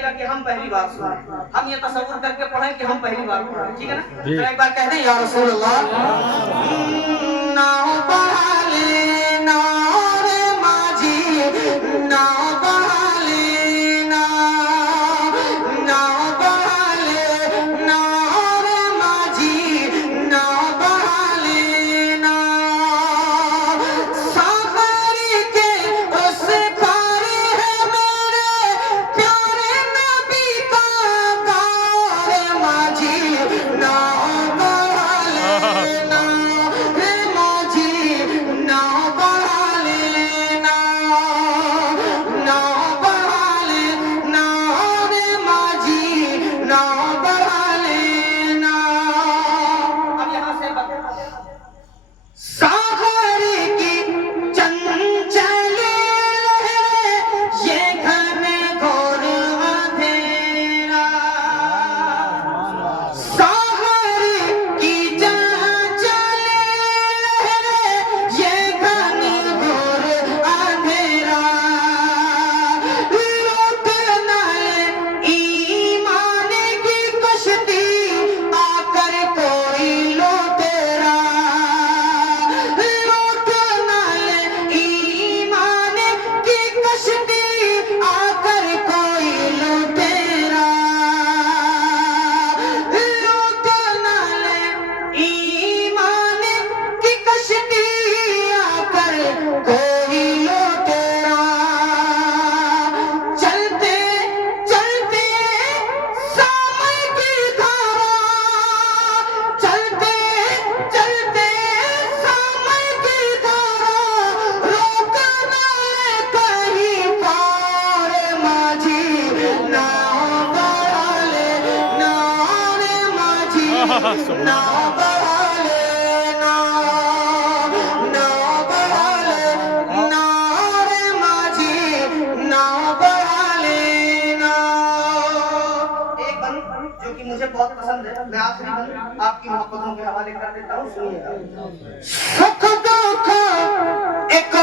समझिएगा कि हम पहली बार सुने, हम ये तसव्वुर करके पढ़ें कि हम पहली बार पढ़ें, ठीक है ना? तो एक बार कह दें या रसूल अल्लाह, नाव बढ़ा ले नाव रे माझी, नाव बढ़ा ले नाव, नाव बढ़ा ले नाव रे माझी, नाव बढ़ा ले नाव, सागरी के उस पार है मेरे प्यारे नबी का गाँव रे माझी, नाव बढ़ा ले नाव रे माझी, नाव बढ़ा ले नाव, नाव बढ़ा ले नाव रे माझी, नाव बढ़ा ले नाव। अब यहाँ से सागर की चंचल लहरें, ये घनघोर अंधेरा, सागर की चंचल लहरें, ये घनघोर अंधेरा, लूट न ले ईमान की कश्ती आकर कोई लुटेरा, लूट न ले ईमान की कश्ती आकर कोई लुटेरा, लूट न ले ईमान की कश्ती आकर कोई लुटेरा, चलते चलते समय की धारा, चलते चलते समय की धारा, रोक न ले कहीं पार माझी, नाव बढ़ा ले नाव रे माझी, नाव बढ़ा ले नाव, नाव बढ़ा ले नाव रे माझी, नाव बढ़ा ले नाव। एक बंद जो कि मुझे बहुत पसंद है, मैं आखिरी बंद आपकी मोहब्बतों के हवाले कर देता हूँ, सुनिएगा। सुख दुख एक